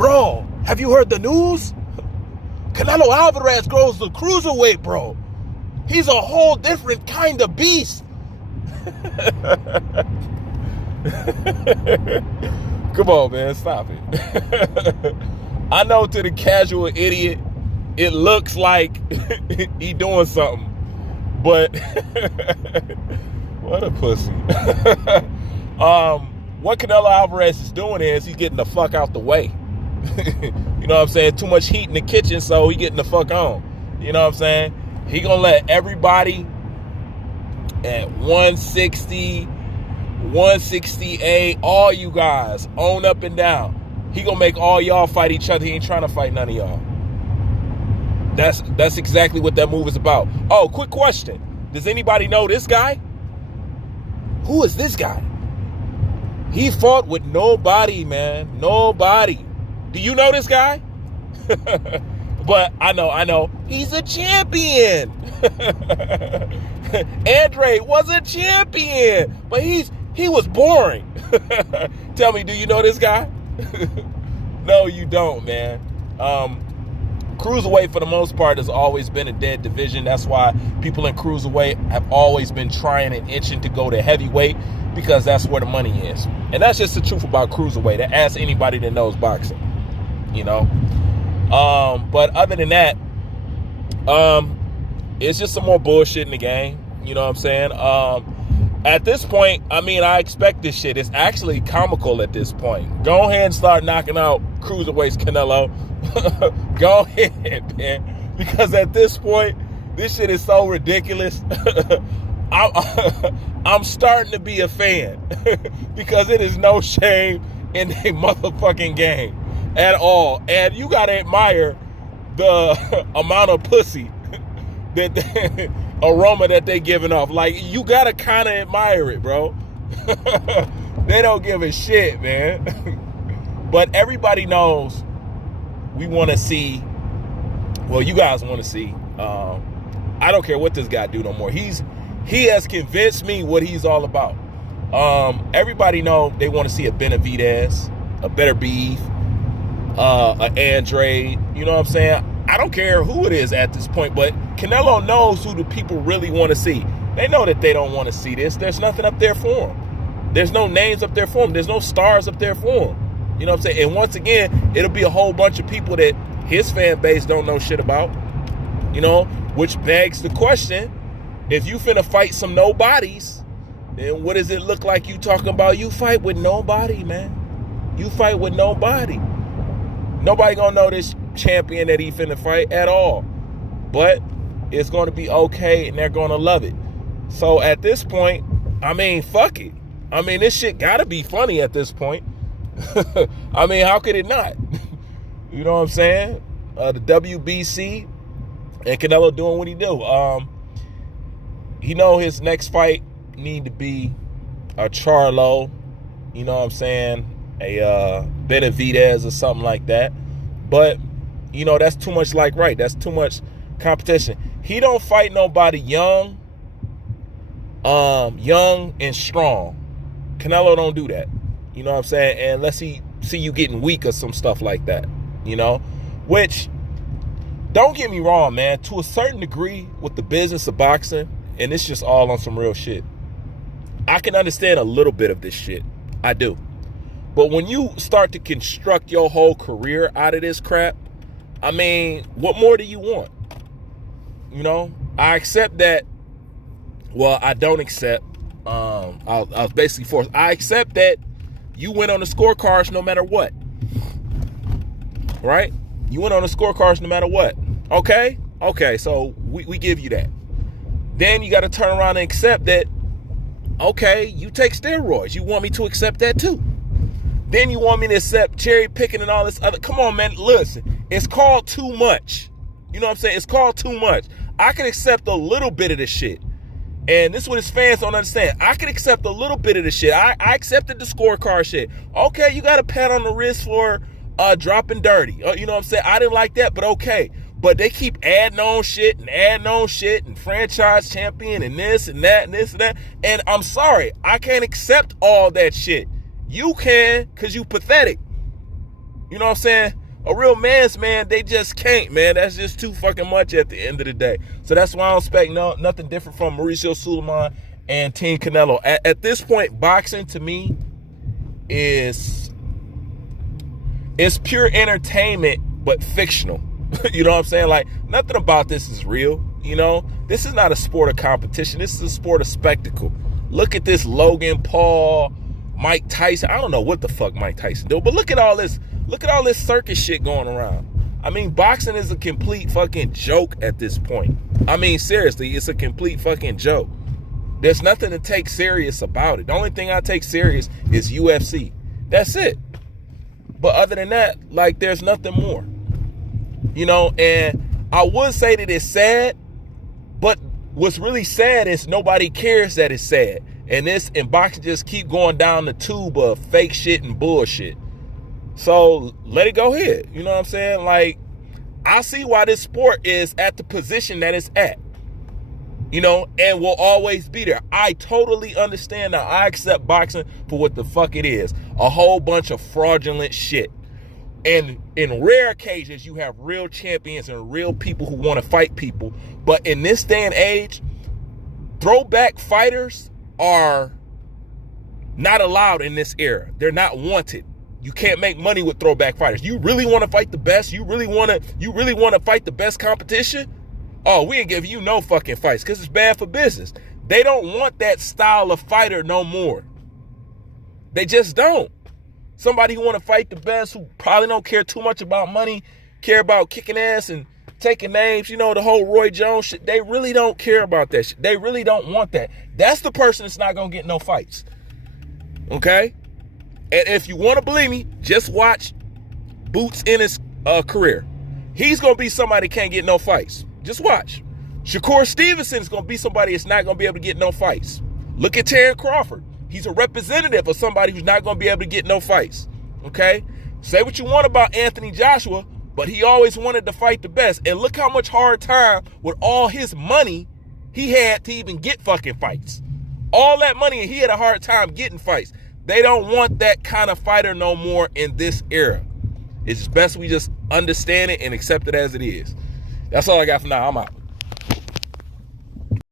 Bro, have you heard the news? Canelo Alvarez grows the cruiserweight, bro. He's a whole different kind of beast. Come on, man, stop it. I know to the casual idiot, it looks like he doing something, but what a pussy. What Canelo Alvarez is doing is he's getting the fuck out the way. You know what I'm saying? Too much heat in the kitchen, so he getting the fuck on. You know what I'm saying? He gonna let everybody at 160, 168, all you guys on up and down. He gonna make all y'all fight each other. He ain't trying to fight none of y'all. That's exactly what that move is about. Oh, quick question. Does anybody know this guy? Who is this guy? He fought with nobody, man. Nobody. Do you know this guy? But I know. He's a champion. Andre was a champion. But he was boring. Tell me, do you know this guy? No, you don't, man. Cruiserweight, for the most part, has always been a dead division. That's why people in cruiserweight have always been trying and itching to go to heavyweight, because that's where the money is. And that's just the truth about cruiserweight. Ask anybody that knows boxing, you know. But other than that, it's just some more bullshit in the game. You know what I'm saying? At this point, I mean, I expect this shit. It's actually comical at this point. Go ahead and start knocking out cruiserweights, Canelo. Go ahead, man. Because at this point, this shit is so ridiculous. I'm starting to be a fan. Because it is no shame in a motherfucking game at all. And you gotta admire the amount of pussy that aroma that they giving off. Like, you gotta kind of admire it, bro. They don't give a shit, man. But everybody knows we want to see, well, you guys want to see, I don't care what this guy do no more. He has convinced me what he's all about. Everybody know they want to see a Benavidez, a Better Beef, a Andre, you know what I'm saying? I don't care who it is at this point, but Canelo knows who the people really want to see. They know that they don't want to see this. There's nothing up there for him. There's no names up there for him. There's no stars up there for him. You know what I'm saying? And once again, it'll be a whole bunch of people that his fan base don't know shit about, you know, which begs the question, if you finna fight some nobodies, then what does it look like you talking about? You fight with nobody, man. You fight with nobody. Nobody gonna know this champion that he finna fight at all. But it's gonna be okay and they're gonna love it. So at this point, I mean, fuck it. I mean, this shit gotta be funny at this point. I mean, how could it not? You know what I'm saying? The WBC and Canelo doing what he do. He know his next fight need to be a Charlo, you know what I'm saying? A Benavidez or something like that. But, you know, that's too much like right. That's too much competition. He don't fight nobody young and strong. Canelo don't do that. You know what I'm saying? Unless he see you getting weak or some stuff like that, you know? Which, don't get me wrong, man. To a certain degree with the business of boxing, and it's just all on some real shit, I can understand a little bit of this shit. I do. But when you start to construct your whole career out of this crap, I mean, what more do you want? You know? I accept that. Well, I don't accept. I was basically forced. I accept that you went on the scorecards no matter what. Right? You went on the scorecards no matter what. Okay? Okay, so we give you that. Then you got to turn around and accept that, okay, you take steroids. You want me to accept that too. Then you want me to accept cherry picking and all this other. Come on, man. Listen, it's called too much. You know what I'm saying? It's called too much. I can accept a little bit of this shit. And this is what his fans don't understand. I can accept a little bit of the shit. I accepted the scorecard shit. Okay, you got a pat on the wrist for dropping dirty. You know what I'm saying? I didn't like that, but okay. But they keep adding on shit and franchise champion and this and that and this and that. And I'm sorry, I can't accept all that shit. You can, because you pathetic. You know what I'm saying? A real man's man, they just can't, man. That's just too fucking much at the end of the day. So that's why I don't expect nothing different from Mauricio Sulaiman and Team Canelo. At this point, boxing to me is pure entertainment, but fictional. You know what I'm saying? Like, nothing about this is real. You know, this is not a sport of competition. This is a sport of spectacle. Look at this Logan Paul, Mike Tyson. I don't know what the fuck Mike Tyson do, but look at all this. Look at all this circus shit going around. I mean, boxing is a complete fucking joke at this point. I mean, seriously, it's a complete fucking joke. There's nothing to take serious about it. The only thing I take serious is UFC. That's it. But other than that, like, there's nothing more. You know, and I would say that it's sad, but what's really sad is nobody cares that it's sad. And boxing just keep going down the tube of fake shit and bullshit. So let it go ahead. You know what I'm saying? Like, I see why this sport is at the position that it's at. You know, and will always be there. I totally understand now. I accept boxing for what the fuck it is. A whole bunch of fraudulent shit. And in rare occasions, you have real champions and real people who want to fight people. But in this day and age, throwback fighters are not allowed in this era. They're not wanted. You can't make money with throwback fighters. You really want to fight the best? You really want to fight the best competition? Oh, we ain't giving you no fucking fights because it's bad for business. They don't want that style of fighter no more. They just don't. Somebody who want to fight the best, who probably don't care too much about money, care about kicking ass and taking names, you know, the whole Roy Jones shit. They really don't care about that shit. They really don't want that. That's the person that's not going to get no fights. Okay? And if you want to believe me, just watch Boots in his career. He's going to be somebody that can't get no fights. Just watch. Shakur Stevenson is going to be somebody that's not going to be able to get no fights. Look at Terry Crawford. He's a representative of somebody who's not going to be able to get no fights. Okay? Say what you want about Anthony Joshua, but he always wanted to fight the best. And look how much hard time with all his money he had to even get fucking fights. All that money, and he had a hard time getting fights. They don't want that kind of fighter no more in this era. It's best we just understand it and accept it as it is. That's all I got for now. I'm out.